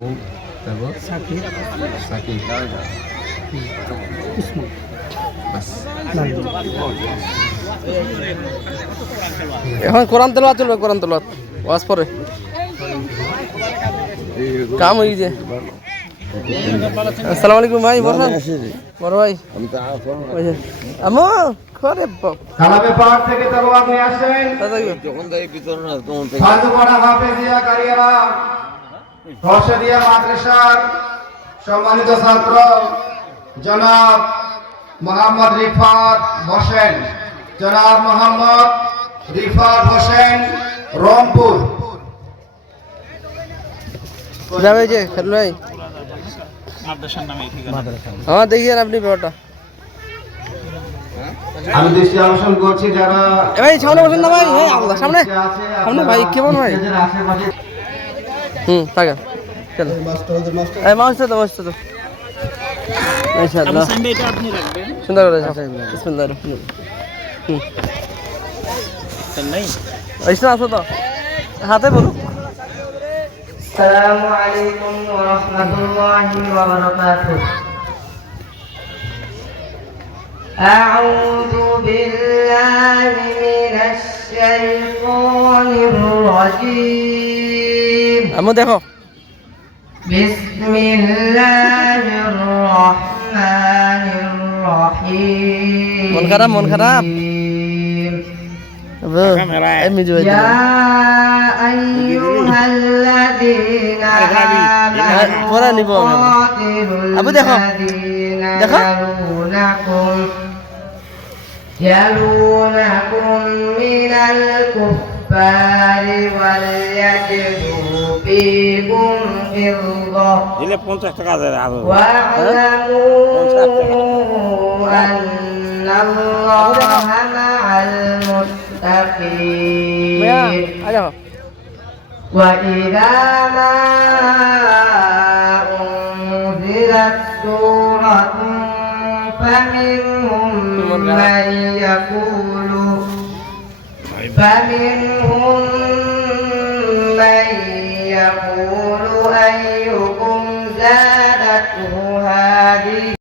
তারপর সাকিব সাকিব উসমান বাস। এখন কোরআন তেলাওয়াত চলবে, কোরআন তেলাওয়াত ওয়াজ পরে কাম হয়ে যে। আসসালামু আলাইকুম ভাই, বলছেন বড় ভাই আমো করে কালামে পাক থেকে তলোয়ার নিয়ে আসেন ফাজুপাড়া হাফেজিয়া কারিয়ারা রশদিয়া মাদ্রাসার সম্মানিত ছাত্র জনাব মোহাম্মদ রিফাত হোসেন, জনাব মোহাম্মদ রিফাত হোসেন রংপুর। যাবে যে খেলু ভাই আমার দেখিয়েন আপনি ব্যাপারটা। আমি দৃষ্টি আকর্ষণ করছি যারা এ ভাই সামনে বসেন না ভাই, এই আল্লাহ সামনে সামনে ভাই, কেমন ভাই? থাকে চলো এই মাছটা তো মাশাআল্লাহ সুন্দর করে বিসমিল্লাহির রহমানির রহিম। এইটা আছে তো হাতে বলো। السلام عليكم ورحمة الله وبركاته. أعوذ بالله من الشيطان الرجيم. আমো দেখো بسم الله الرحمن الرحيم. মন খারাপ এই মিজু ভাই يا أيها الذين آمنوا পড়া নিব আবু দেখো দেখো يلونكم من الكفار وليجدوا فيكم غلظة واعلموا أن الله مع المتقين. وإذا ما أنزلت سورة فمنهم من يقول أيكم